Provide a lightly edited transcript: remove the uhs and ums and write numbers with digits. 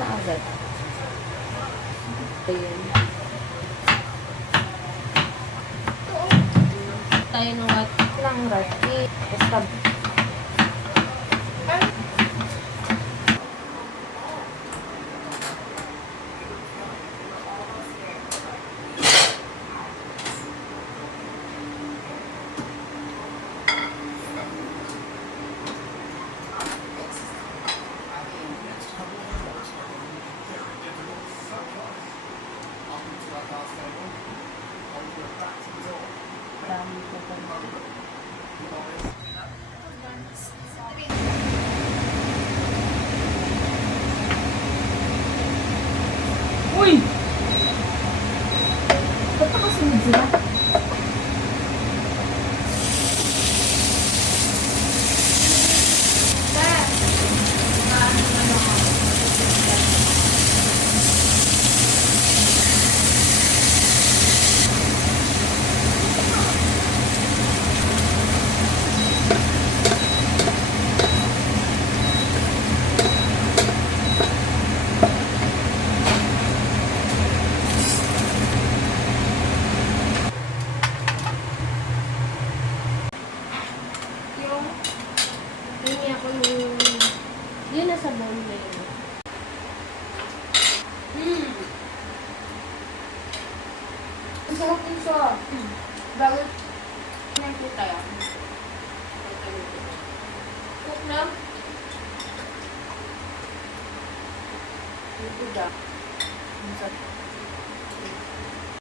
na agad. Ayan. Tayo ng wat lang rati. Basta dami ko pa. Uy! Ba't nakasunod sila? Hindi ako nung... Yun nasa bowl na yun. Ang sarap din siya. Bakit? Nakita yan. Cook na? Ito da. Ang sarap.